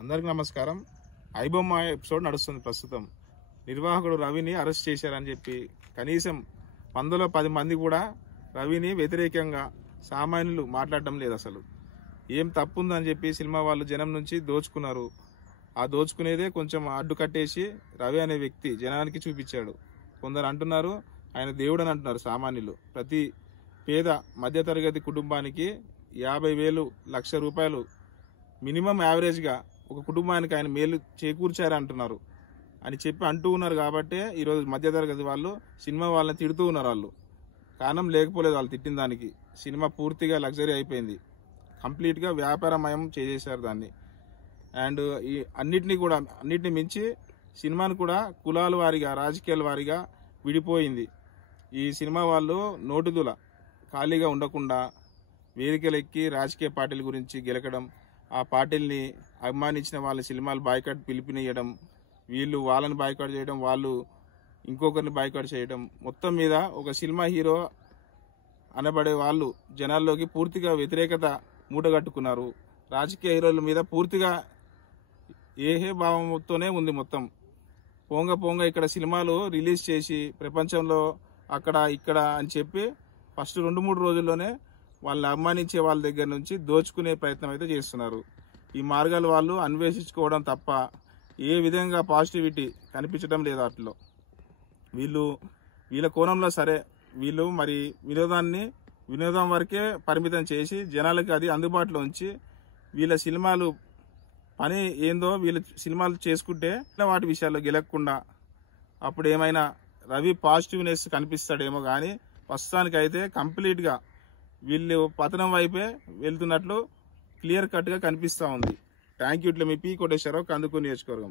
అందరికీ నమస్కారం. ఐబొమ్మ ఎపిసోడ్ నడుస్తుంది ప్రస్తుతం. నిర్వాహకుడు రవిని అరెస్ట్ చేశారని చెప్పి కనీసం 10 మంది కూడా రవిని వ్యతిరేకంగా సామాన్యులు మాట్లాడటం లేదు. అసలు ఏం తప్పు ఉందని చెప్పి సినిమా వాళ్ళు జనం నుంచి దోచుకున్నారు. ఆ దోచుకునేదే కొంచెం అడ్డు కట్టేసి రవి అనే వ్యక్తి జనానికి చూపించాడు. కొందరు అంటున్నారు ఆయన దేవుడు అని అంటున్నారు సామాన్యులు. ప్రతి పేద మధ్యతరగతి కుటుంబానికి 50,000 లక్ష రూపాయలు మినిమం యావరేజ్గా ఒక కుటుంబానికి ఆయన మేలు చేకూర్చారు అంటున్నారు అని చెప్పి అంటూ ఉన్నారు. కాబట్టి ఈరోజు మధ్యతరగతి వాళ్ళు సినిమా వాళ్ళని తిడుతూ ఉన్నారు. వాళ్ళు కారణం లేకపోలేదు వాళ్ళు తిట్టిన దానికి. సినిమా పూర్తిగా లగ్జరీ అయిపోయింది, కంప్లీట్గా వ్యాపారమయం చేసేశారు దాన్ని. అండ్ ఈ అన్నిటిని మించి సినిమాను కూడా కులాల వారిగా రాజకీయాల వారిగా విడిపోయింది. ఈ సినిమా వాళ్ళు నోటుదుల ఖాళీగా ఉండకుండా వేదికలెక్కి రాజకీయ పార్టీల గురించి గెలకడం, ఆ పార్టీల్ని అభిమానించిన వాళ్ళ సినిమాలు బాయ్కాట్ పిలుపునియడం, వీళ్ళు వాళ్ళని బాయ్కాట్ చేయడం, వాళ్ళు ఇంకొకరిని బాయ్కాట్ చేయడం, మొత్తం మీద ఒక సినిమా హీరో అనబడే వాళ్ళు జనాల్లోకి పూర్తిగా వ్యతిరేకత మూటగట్టుకున్నారు. రాజకీయ హీరోల మీద పూర్తిగా ఏహే భావంతోనే ఉంది మొత్తం. పోంగ ఇక్కడ సినిమాలు రిలీజ్ చేసి ప్రపంచంలో అక్కడ ఇక్కడ అని చెప్పి ఫస్ట్ 2-3 రోజుల్లోనే వాళ్ళని అభిమానించే వాళ్ళ దగ్గర నుంచి దోచుకునే ప్రయత్నం అయితే చేస్తున్నారు. ఈ మార్గాలు వాళ్ళు అన్వేషించుకోవడం తప్ప ఏ విధంగా పాజిటివిటీ కనిపించడం లేదు. వాటిలో వీళ్ళ కోణంలో సరే, వీళ్ళు మరి వినోదం వరకే పరిమితం చేసి జనాలకి అది అందుబాటులో ఉంచి వీళ్ళ సినిమాలు పని ఏందో వీళ్ళు సినిమాలు చేసుకుంటే వాటి విషయాల్లో గెలక్కుండా అప్పుడు ఏమైనా రవి పాజిటివ్నెస్ కనిపిస్తాడేమో. కానీ ప్రస్తుతానికైతే కంప్లీట్గా వీళ్ళు పతనం వైపే వెళ్తున్నట్లు క్లియర్ కట్గా కనిపిస్తూ ఉంది. Thank you. ఇట్లా మీ పి కోటేశ్వరరావు, కందుకూరు నియోజకవర్గం.